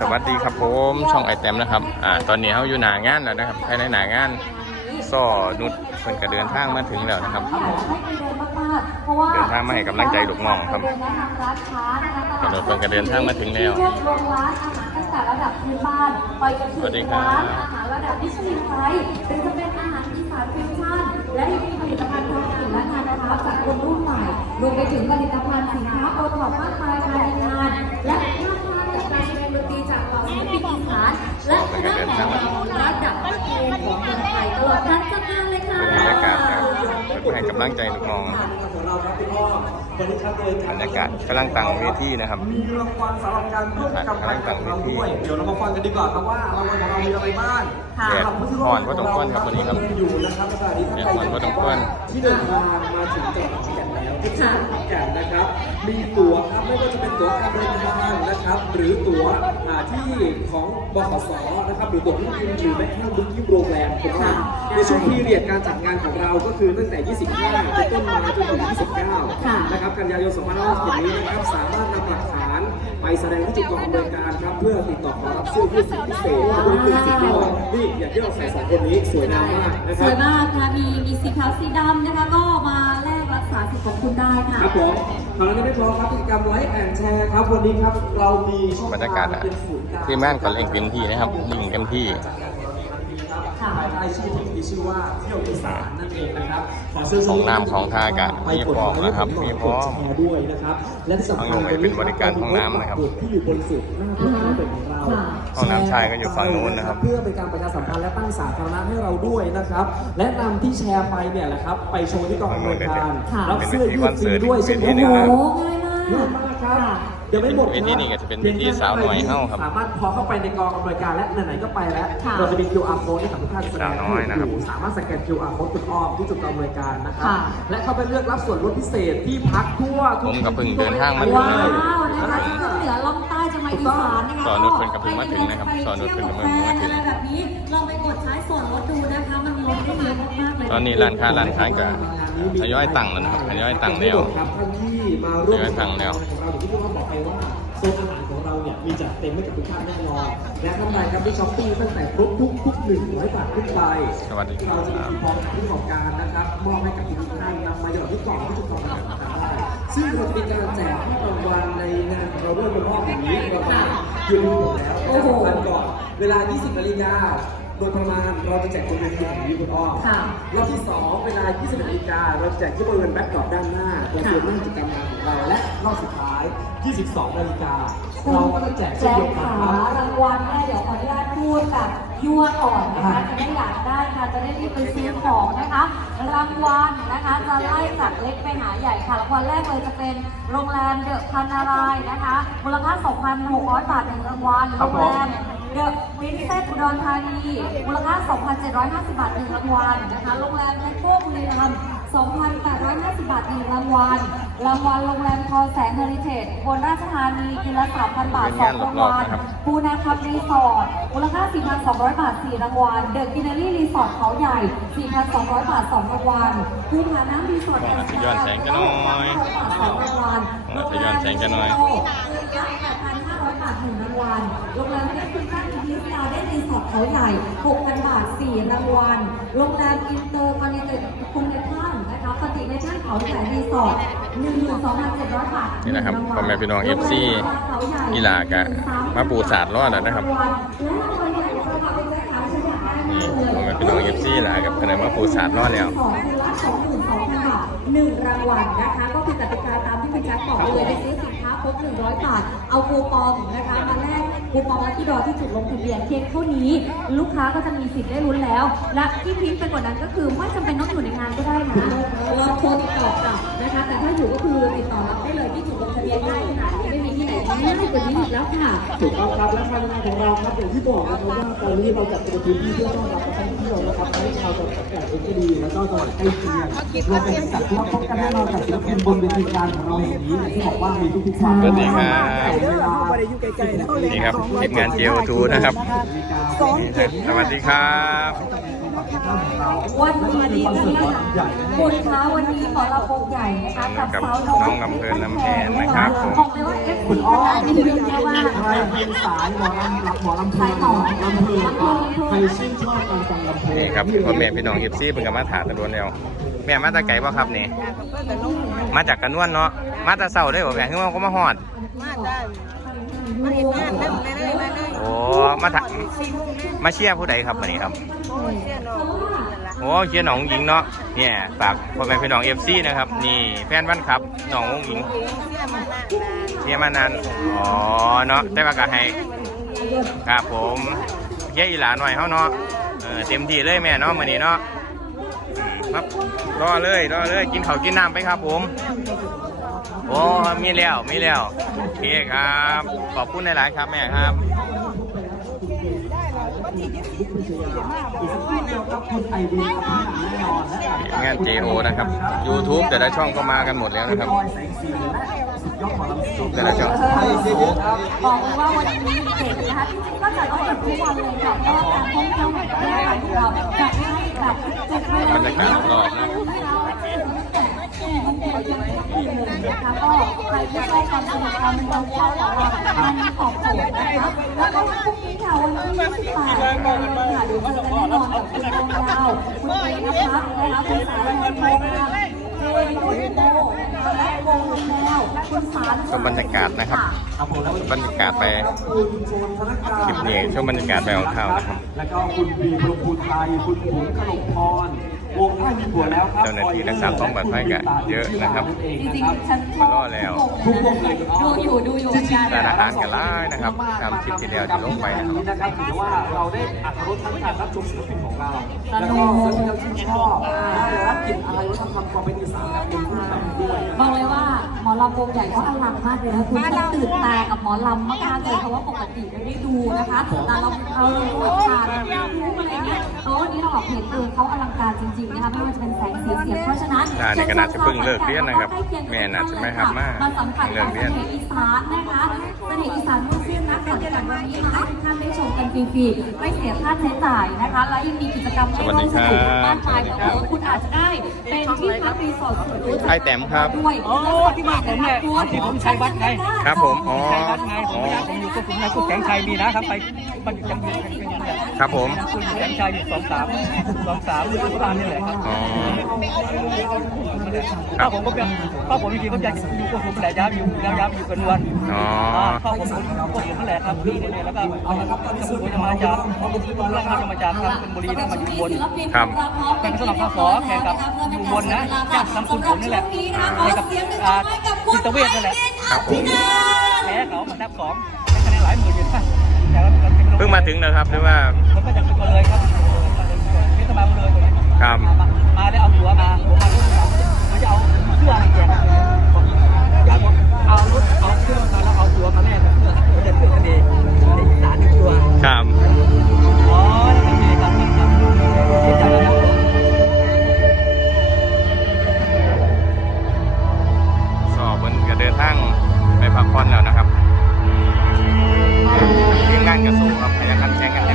สวัสดีครับผมช่องไอแต้มนะครับอ่าตอนนี้เขาอยู่หนางานแล้วนะครับภายในหนางานซ่อนุชเพิ่นก็เดินทางมาถึงแล้วนะครับเดินทางมาให้กำลังใจลูกน้องครับเดินแนะนำร้านค้านะคะตลาดกระเพิ่นก็เดินทางมาถึงแล้วที่รวบรวมร้านอาหางระดับพื้นบ้านไปจนถึสวัสดีงครับร้านอาหารระดับมิชลินไกด์หรือจะเป็นอาหารอีสานฟิวชั่นและยังมีผลิตภัณฑ์ท้องถิ่นและงานนะคะจากคนรุ่นใหม่รวมไปถึงผลิตภัณฑ์สินค้าโอท็อปมากมายภายในงานและ และคณะหมอลำระดับประเทศของเมืองไทยตลอดทั้งจังงานเลยค่ะบรรยากาศครับเพิ่นให้กำลังใจลูกน้องของเราครับพี่อ้อมวันนี้ครับรรยากาศกำลังตั้งเวทีนะครับมีรางวัลสำหรับการร่วมกับการของเราด้วยเดี๋ยวเรามาฟังกันดีกว่าครับว่ารางวัลของเรามีอะไรบ้างแดดอ่อนบ่าต้องกวนครับวันนี้ครับอยู่นะครับสวัสดีท่านแดดอ่อนบ่าต้องกวนที่เดินทางมาถึงจังหวัด ขอนแก่นแล้วที่จังหวัดขอนแก่นนะครับ มีตั๋วครับไม่ว่าจะเป็นตั๋วการเดินทางนะครับ หรือตั๋วอ่าที่ของบขสนะครับหรือตั๋วที่กินหรือแม้กระทั่งบุ๊กิ้งโรงแรมผมว่าในช่วงพีเรียดการจัดงานของเราก็คือตั้งแต่ 25เป็นต้นมาจนถึง 29 นะครับกันยายน2567นี้นะครับสามารถนำหลักฐานไปแสดงที่จุดกองอำนวยการครับเพื่อติดต่อขอรับเสื้อยืดสีพิเศษบริการสีทองนี่อย่างที่เราใส่สองคนนี้สวยงามมากนะคสรับวยมากค่ะมีมีสีขาวสีดำนะคะก็มา ผมคราวนี้ไม่พอครับกิจกรรมไลฟ์แอนด์แชร์ครับวันนี้ครับเรามีช่องบรรยากาศอะเป็นศูนย์กลางที่ม่านก็เล่นเต็มที่นะครับนิ่งเต็มที่ค่ะภายใต้ชื่อเพจที่ชื่อว่าเที่ยวอีสานนั่นเองนะครับขอเชิญชขมองน้ำของท่าอากาศมีพร้อมนะครับมีพร้อมแชร์ด้วยนะครับและที่สำคัญห้องลงไปเป็นบริการห้องน้ำนะครับที่อยู่บนสุดหน้าเพจของเราค่ะห้องน้ำชายก็อยู่ฝั่งนู้นนะครับ เพื่อเป็นการประชาสัมพันธ์และตั้งสาธารณะให้เราด้วยนะครับ และนำที่แชร์ไปเนี่ยแหละครับไปโชว์ที่กองอำนวยการค่ะรับเสื้อยืดฟรีด้วยเช่นเป็เดีนยวเวทีกันโอ้ง่ายมากเยอะมากครับเดี๋ยวไม่หมดเวทีนี่ก็จะเป็นเวทีสาวหน่อยเฮ้าครับสามารถพอเข้าไปในกองอำนวยการและไหนๆก็ไปแล้ว ค่ะเราจะมี QR code ให้กับทุกท่านสแกนสาวน้อยนะครับสามารถสแกน QR code คุณอ้อมที่จุดกองอำนวยการนะครับค่ะ และเข้าไปเลือกรับส่วนลดพิเศษที่พักทั่วทุผมกับเพิ่งเดินทางมาถึงว้าวนะคะจะขึ้นเหนือล่องใต้จะ มาอีสานนะคะสอนนุชเป็นกระพึงมาถึงนะครับสอนนุชเป็นกระพึงมาถึงอะไรแบบนี้ลองไปกดใช้ส่วนลดดูนะคะ มันลดได้เยอะมากๆเลยตอนนี้ร้านค้าร้านค้าก็ทยอยตั้งแล้วนะครับทยอยตั้งแล้วครับท่านที่มาร่วมทยอยตั้งแล้วของเราอย่างที่พี่อ้อมบอกไปว่าโซนอาหารของเราเนี่ยมีจัดเต็มให้กับทุกท่านแน่นอนและท่านใดครับที่ช้อปปิ้งตั้งแต่ครบทุกทุกหนึ่งร้อยบาทขึ้นไปสวัสดีครับเราจะมีคูปองผู้ประกอบการนะครับมอบให้กับทุกท่านนำมาหยอดที่กล่องที่จุดกองต่างๆได้ ซึ่งเราจะมีการแจกรางวัลในงานของเราด้วยบนมอบอย่างนี้ประมาณเดือนหนึงแล้วโอ้โห วันก่อน เวลา 20นาฬิกาโดยประมาณเราจะแจกบนเวทีแห่งนี้คุณอ้อมค่ะรอบที่ 2 เวลา 20นาฬิกาเราจะแจกที่บริเวณแบ็คดรอปด้านหน้าตรงส่วนหน้ากิจกรรมงานของเรา และรอบสุดท้าย 22นาฬิกาเราก็จะแจกเช่นแจเดีกยวกันขาครับ รางวัลเนี่ยเดี๋ยวขออนุญาตพูดกับ ยั่วก่อนนะคะจะได้อยากได้ค่ะ จะได้รีบไปซื้อของนะคะ รางวัลนะคะ จะไล่จากเล็กไปหาใหญ่ค่ะรางวัลแรกเลยจะเป็นโรงแรมเดอะพันนารายณ์นะคะมูลค่า 2,600 บาทหนึ่งรางวัลครัโรบงผมแรมเดอะปรินเซสอุดรธานีมูลค่า 2,750 บาทหนึ่งรางวัลนะคะโรงแรมในพวกบุรีรัมย์ 2,850 บาทหนึ่งรางวัล รางวัลโรงแรมทอแสงเฮริเทจบนราชธานีคืนละ3,000 บาทสองรางวัลปูนาคับรีสอร์ทมูลค่า 4,200 บาท 4 รางวัล เดอะกินเนอรี่รีสอร์ทเขาใหญ่ 4,200 บาท 2 รางวัลภูผาน้ำรีสอร์ทแอนด์สทยอยแสงกันหน่อยบาท2รางวัลทยอยแสงกันหน่อย คืนละ8,500บาท1รางวัลโรงแรมเล็กคุณตั้งอินทิสตาได้รีสอร์ทเขาใหญ่6,000 บาท 4 รางวัลโรงแรมอินเตอร์คอนเนเต็ดคอนเนชั่นนะคะปฏิเนชั่นเขาใหญ่รีสอร์ท12,700 บาทนี่นะครับพ่อแม่พี่น้อง FC อีหลากะมาปูสาดรอดแล้วนะครับนี่พ่อแม่พี่น้อง FC หลากับคะแนนมาปูสาดรอดแล้วของคุณละสองหมื่นสองพันบาทหนึ่งรางวัลนะคะ ก็คือกติกาตามที่คุณแจ็คบอกเลยได้ซื้อสินค้าค รบ100 บาท เอาคูปองนะคะ มาแลกคูปองลัคกี้ดอที่จุดลงทะเบียนเพียงเท่านี้ ลูกค้าก็จะมีสิทธิ์ได้ลุ้นแล้ว และที่พิมพ์ไปกว่านั้นก็คือไม่จำเป็นต้องอยู่ในงานก็ได้นะเราโทรติดต่อกลับนะคะ แต่ถ้าอยู่ก็คือติดต่อรับได้เลยที่จุดลงทะเบียนได้ขนาดนี้ที่ไหน ง่ายกว่านี้อีกแล้วค่ะ ถูกต้องครับและการงานของเราครับอย่างที่บอกนะครับว่าตอนนี้เราจัดเป็นพื้นที่เพื่อต้อนรับนักท่องเที่ยวนะครับทั้งชาวจังหวัดขอนแก่นเองก็ดีแล้วก็จังหวัดใกล้เคียงรวมไปถึงจัดทั่วพบกันแน่นอนกับศิลปินบนเวทีการของเราแห่งนี้อย่างที่บอกว่ามีทุกๆฝ่ายสวัสดีครับนี่นี่ครับทีมงาน JO2 นะครับนี่ครับสวัสดีครับ วันนี้นะคะคุณคะวันนี้หมอลำวงใหญ่นะคะกับสาวน้อยน้องลำเพลินลำแพนนะครับผมบอกเลยว่าเอฟซีนะคะมีเยอะแยะมากใครเป็นสายหมอลำรับหมอลำเพลินลำเพลินใครชื่นชอบการฟังลำเพลินนี่ครับพ่อแม่พี่น้องเอฟซีเพิ่งกมาถามกันล้วนแล้วแม่มาจากไกลป่ะครับนี่มาจากกันนวนเนาะมาจากเสาได้บ่แม่คือว่าก็มาฮอดมาได้ มาเห็นงานนั่งเลยเลยมาเลยโอ้มาถามาเชียร์ผู้ใดครับวันนี้ครับโอ้เสียน้องโอ้เชียร์หนองหญิงเนาะเนี่ยฝากพ่อแม่พี่น้องเอฟซีนะครับนี่แฟนบ้านครับหนองหญิงเชียร์มานานอ๋อเนาะได้ประกาศให้ครับผมเชียร์อีหลาหน่อยเฮาเนาะเต็มที่เลยแม่เนาะมื้อนี้เนาะครับรอเลยรอเลยกินข้าวกินน้ำไปครับผม โอ้มีแล้วมีแล้วโอเคครับ ขอบคุณหลายๆครับแม่ครับอีกสักครู่เดียวครับคุณไอวินครับแน่นอนและงาน JO นะครับ YouTube แต่ละช่องก็มากันหมดแล้วนะครับบอยแสงสีและสุดยอดหมอลำทุกแต่ละช่องไทยเยอะครับบอกเลยว่าวันนี้เด็กนะคะจริงๆก็จัดเอาแบบทุกวันเลยค่ะเพราะว่าการท่องเที่ยวแห่งประเทศไทยของเราจัดให้แบบจุดเวลาบรรยากาศรอบนะ มันเป็นอย่ที่เลยนะคะก็ใครที่ชอบความสนุกความบันเทิงเข้าของเรามันตอบโจทย์นะคะแล้วก็วันพรุ่งนี้ค่ะวันที่28ค่ะเดี๋ยวเจอกันแน่นอนกับคุณดวงดาวคุณเอนพัฒน์นะคะคุณสายคุณโมงามเจคุณโมและวงแมวคุณสารชมบรรยากาศนะครับบผมแล้วบรรยากาศไปคุณโซนธนการคลิปนี้ชมบรรยากาศไปของเขานะครับแล้วก็คุณบีพลภูไทยคุณผงขนมพร วงท่ามีผัวแล้วครับเจ้าหน้าที่รักษาความปลอดภัยก็เยอะนะครับ จริงๆฉันมารอแล้ว ทุกวงเลยดูอยู่ดูอยู่เหมือนกัน ร้านอาหารกันหลายนะครับตามคลิปที่แล้วที่ลงไปนะครับ นะครับถือว่าเราได้อัตรสทั้งการรับชมศิลปินของเราแล้วก็ศิลปินเราที่ชอบและรับกลิ่นอะไรวัฒนธรรมความเป็นอีสานแบบเป็นรูปแบบด้วย บอกเลยว่าห มอลำวงใหญ่ก็อลังมากเลยนะคุณฉันตื่นตากับหมอลำมากๆเลยเพราะว่าปกติไม่ได้ดูนะคะแต่เราเราเราผ่านรู้อะไรเงี้ยเพราะวันนี้เราออกเห็นเออเขาอลังการจริงๆนะคะไม่ว่าจะเป็นแสงสีเสียงเพราะฉะนั้นน่าจะก็น่าจะเพิ่งเลิกเรียนนะครับแม่น่าจะไม่ครับมามาสัมผัสเลิกับกเสเรียนน่ห์อีสานนะคะเสน่ห์อีสานมุ่งชื่นนักขอนแก่นวันนี้มาให้ทุกท่านได้ชมกันฟรีๆไม่เสียค่าใช้จ่ายนะคะ และยังมีกิจกรรมให้ร่วมสนุกมากมายของเราคุณอาจจะได้ เป็นที่พักรีสอร์ทสุดหรูไอ้แต้มครับ ด้วยอ๋อที่มาผมเนี่ยที่ผมชัยวัดไงครับผมอ๋อชัยวัดไงผมพยายามผมอยู่กับผมนะคุณแสงชัยมีนะครับไปไปอยู่จังหวัดเป็นยังไงครับผมคุณแสงชัยอยู่สองสามสองสามที่บ้านนี่แหละครับอ๋อพ่อผมก็เป็นพ่อผมจริงๆก็อยากอยู่กับผมแหละย้ายอยู่ย้ายย้ายอยู่กันวันอ๋อพ่อผมผมก็ผมนั่นแหละครับนี่นี่แล้วก็เอาละครับสมุทรจะมาจากผมร่างมาจะมาจากทางชลบุรีนะมาอยู่บนครับเป็นสำหรับข้อขอแข่งกับอยู่บนนะจากทำคุณผมนี่แหละแข่งกับอ่าจิตเวชนั่นแหละครับผมแพ้เขามานับสองเป็นคะแนนหลายหมื่นอยู่นะแต่ว่าเพิ่งมาถึงนะครับหรือว่าผมก็จากตัวเลยครับนี่ก็มาเลยครับมาได้เอาหัวมาผมมาผมจะเอาเสื้อให้แจกอยากเอารถเอาเสื้อมาแล้วเอาหัวานกระสูงครับพยายามแข่งกัน